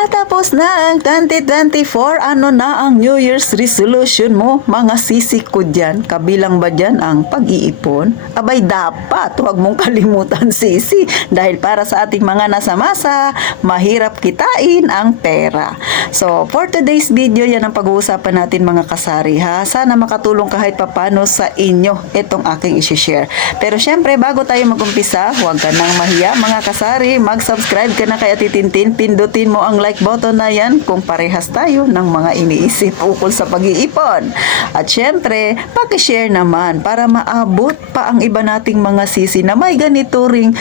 Magtatapos na ang 2024. Ano na ang New Year's resolution mo? Mga sisi ko dyan. Kabilang ba dyan ang pag-iipon? Abay dapat. Huwag mong kalimutan sisi. Dahil para sa ating mga nasa masa, mahirap kitain ang pera. So, for today's video, yan ang pag-uusapan natin mga kasari ha. Sana makatulong kahit papano sa inyo itong aking isi-share. Pero syempre, bago tayo mag-umpisa, huwag ka nang mahiya mga kasari. Mag-subscribe ka na kay Ate Tintin. Pindutin mo ang like button na yan kung parehas tayo ng mga iniisip ukol sa pag-iipon. At syempre, pakishare naman para maabot pa ang iba nating mga sisi na may ganito ring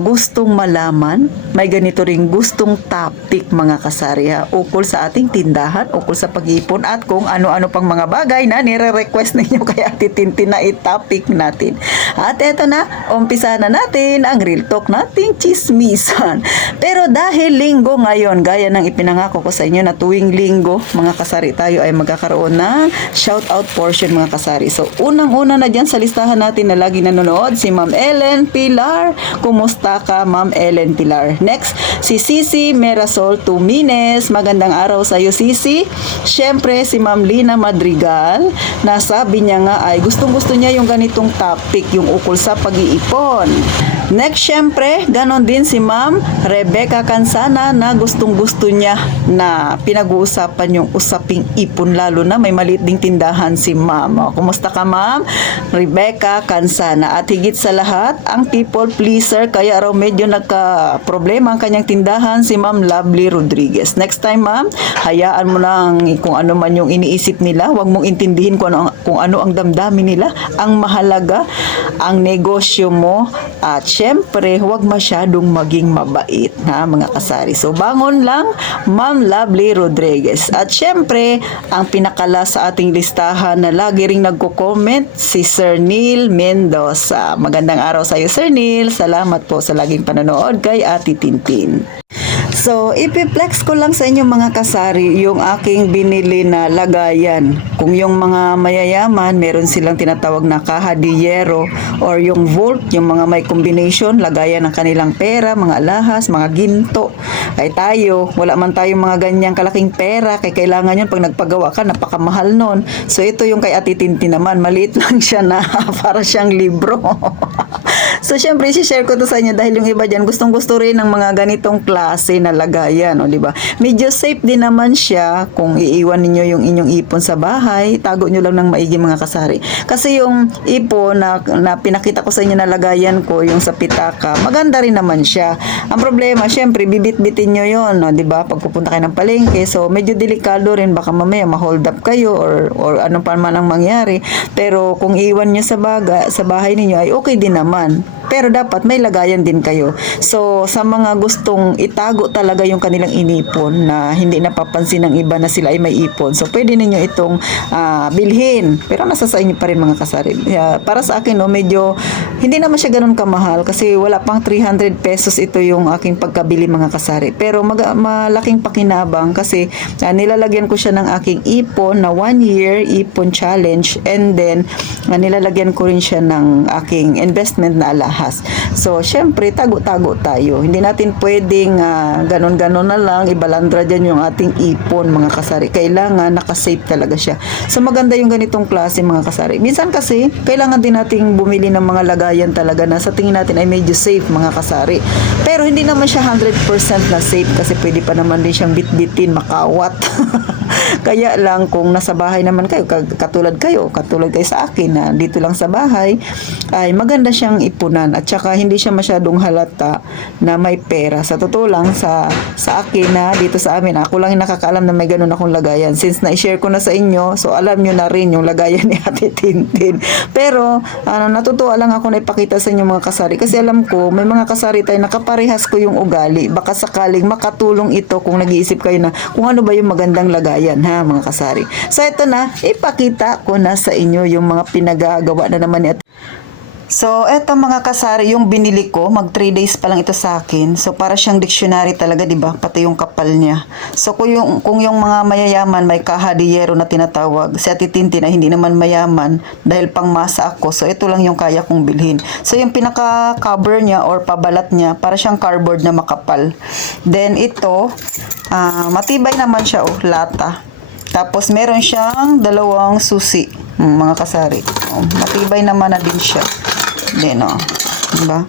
gustong malaman, may ganito ring gustong topic mga kasari ha, ukol sa ating tindahan, ukol sa pag-iipon at kung ano-ano pang mga bagay na nire-request ninyo kay Ate Tintin na i-topic natin. At eto na, umpisa na natin ang real talk nating chismisan. Pero dahil linggo ngayon, gaya ng ipinangako ko sa inyo na tuwing linggo, mga kasari, tayo ay magkakaroon ng shoutout portion mga kasari. So, unang-una na dyan sa listahan natin na lagi nanonood, si Ma'am Ellen Pilar. Kumusta ka, Ma'am Ellen Pilar? Next, si Sisi Merasol Tumines. Magandang araw sa iyo, Sisi. Siyempre, si Ma'am Lina Madrigal, na sabi niya nga ay gustong-gusto niya yung ganitong topic, yung ukol sa pag-iipon. Next, syempre, ganon din si Ma'am Rebecca Cansana na gustong-gusto niya na pinag-uusapan yung usaping ipon, lalo na may maliit ding tindahan si Ma'am. Kumusta ka, Ma'am Rebecca Cansana? At higit sa lahat, ang people pleaser, kaya raw medyo nagka-problema ang kanyang tindahan, si Ma'am Lovely Rodriguez. Next time, Ma'am, hayaan mo lang kung ano man yung iniisip nila. Huwag mong intindihin kung ano ang damdamin nila. Ang mahalaga, ang negosyo mo. At syempre, huwag masyadong maging mabait na mga kasari. So, bangon lang, Ma'am Lovely Rodriguez. At syempre, ang pinakala sa ating listahan na lagi ring nagko-comment, si Sir Neil Mendoza. Magandang araw sa iyo, Sir Neil. Salamat po sa laging panonood kay Ate Tintin. So, ipiplex ko lang sa inyo mga kasari yung aking binili na lagayan. Kung yung mga mayayaman, meron silang tinatawag na caja de hierro or yung vault, yung mga may combination, lagayan ng kanilang pera, mga alahas, mga ginto. Kaya tayo, wala man tayong mga ganyang kalaking pera, kaya kailangan yun pag nagpagawa ka, napakamahal nun. So, ito yung kay Ate Tintin naman, maliit lang siya na para siyang libro. So, syempre, isi-share ko to sa inyo dahil yung iba dyan, gustong-gusto rin ng mga ganitong klase na lagayan, o di ba? Medyo safe din naman siya kung iiwan niyo yung inyong ipon sa bahay, tago niyo lang ng maigi mga kasari. Kasi yung ipon na pinakita ko sa inyo na lagayan ko, yung sa pitaka, maganda rin naman siya. Ang problema, syempre, bibit-bitin niyo yon, o di ba? Pag pupunta kayo ng palengke, so medyo delikado rin, baka mamaya ma-hold up kayo or anong pa man ang mangyari. Pero kung iiwan niyo sa bahay niyo ay okay din naman. Pero dapat may lagayan din kayo. So, sa mga gustong itago talaga yung kanilang inipon na hindi napapansin ng iba na sila ay may ipon. So, pwede ninyo itong bilhin. Pero nasa sa inyo pa rin mga kasari. Para sa akin, medyo hindi naman siya ganun kamahal kasi wala pang 300 pesos ito yung aking pagkabili mga kasari. Pero malaking pakinabang kasi nilalagyan ko siya ng aking ipon na 1 year ipon challenge, and then nilalagyan ko rin siya ng aking investment na alahas. So, syempre, tago-tago tayo. Hindi natin pwedeng ganon-ganon na lang, ibalandra dyan yung ating ipon, mga kasari. Kailangan nakasave talaga siya. So, maganda yung ganitong klase, mga kasari. Minsan kasi, kailangan din nating bumili ng mga lagayan talaga na sa tingin natin ay medyo safe, mga kasari. Pero, hindi naman siya 100% na safe kasi pwede pa naman din siyang bit-bitin, makawat. Kaya lang, kung nasa bahay naman kayo, katulad kayo sa akin na dito lang sa bahay, ay maganda siyang ipunan at saka hindi siya masyadong halata na may pera. Sa totoo lang, sa akin na dito sa amin, ako lang yung nakakaalam na may ganun akong lagayan. Since na-share ko na sa inyo, so alam nyo na rin yung lagayan ni Ate Tintin. Pero, natutuwa lang ako na ipakita sa inyo mga kasari kasi alam ko, may mga kasari tayo nakaparehas ko yung ugali. Baka sakaling makatulong ito kung nag-iisip kayo na kung ano ba yung magandang lagayan ha mga kasari. So ito na, ipakita ko na sa inyo yung mga pinagagawa na naman ni Ate. So, eto mga kasari, yung binili ko, mag 3 days pa lang ito sa akin. So, para siyang dictionary talaga, di ba? Pati yung kapal niya. So, kung yung mga mayayaman, may caja de hierro na tinatawag, si Ate Tintin ay hindi naman mayaman dahil pangmasa ako. So, ito lang yung kaya kong bilhin. So, yung pinaka-cover niya or pabalat niya, para siyang cardboard na makapal. Then, ito, Matibay naman siya, oh, lata. Tapos meron siyang dalawang susi, mga kasari. Oh, matibay naman na din siya. Din, oh. Diba?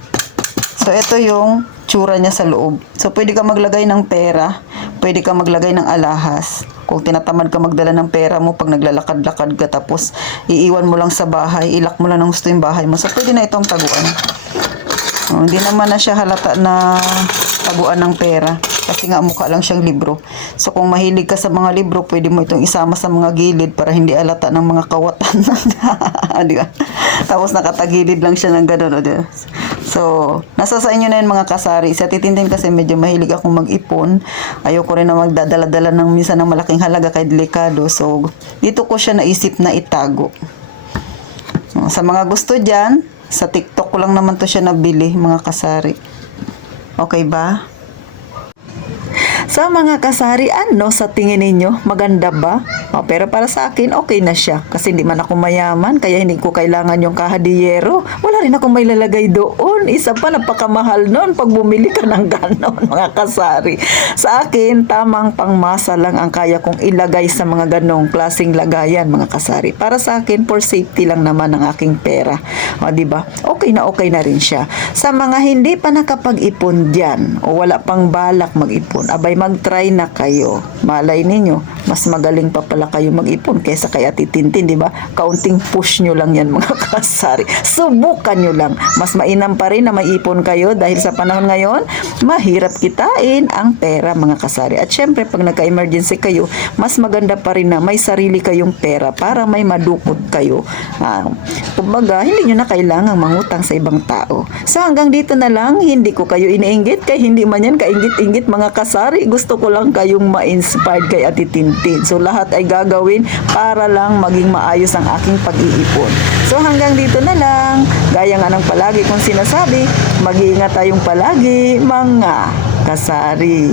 So, ito yung tsura niya sa loob. So, pwede ka maglagay ng pera, pwede ka maglagay ng alahas. Kung tinatamad ka magdala ng pera mo pag naglalakad-lakad ka, tapos iiwan mo lang sa bahay, ilak mo lang ng gusto yung bahay mo. So, pwede na itong taguan. Hindi naman na siya halata na taguan ng pera. Kasi nga mukha lang siyang libro. So kung mahilig ka sa mga libro, pwede mo itong isama sa mga gilid para hindi alata ng mga kawatan. Di ba? Tapos nakatagilid lang siya ng gano'n. So, nasa sa inyo na yun mga kasari. Sa titintin kasi medyo mahilig akong mag-ipon. Ayoko rin na magdadala-dala ng minsan ng malaking halaga kay delikado. So, dito ko siya naisip na itago. Sa mga gusto dyan, sa TikTok ko lang naman to siya nabili mga kasari. Okay ba? Sa mga kasari, ano sa tingin ninyo? Maganda ba? Pero para sa akin, okay na siya. Kasi hindi man ako mayaman, kaya hindi ko kailangan yung kahadiyero. Wala rin akong may lalagay doon. Isa pa, napakamahal noon pag bumili ka ng ganon, mga kasari. Sa akin, tamang pangmasa lang ang kaya kong ilagay sa mga ganong klaseng lagayan, mga kasari. Para sa akin, for safety lang naman ang aking pera. Diba? Okay na rin siya. Sa mga hindi pa nakapag-ipon dyan, o wala pang balak mag-ipon, abay mag-try na kayo. Malay ninyo, mas magaling pa pala kayo mag-ipon kaysa kay Ate Tintin, di ba? Kaunting push nyo lang yan mga kasari. Subukan nyo lang. Mas mainam pa rin na may ipon kayo dahil sa panahon ngayon, mahirap kitain ang pera mga kasari. At syempre, pag nagka-emergency kayo, mas maganda pa rin na may sarili kayong pera para may madukot kayo. Kumbaga, hindi nyo na kailangang mangutang sa ibang tao. So hanggang dito na lang, hindi ko kayo iniinggit kay hindi man yan kainggit-inggit mga kasari. Gusto ko lang kayong ma-inspired kay Ate Tintin. So lahat ay gagawin para lang maging maayos ang aking pag-iipon. So hanggang dito na lang. Gaya nga ng palagi kong sinasabi, mag-iingat tayong palagi mga kasari.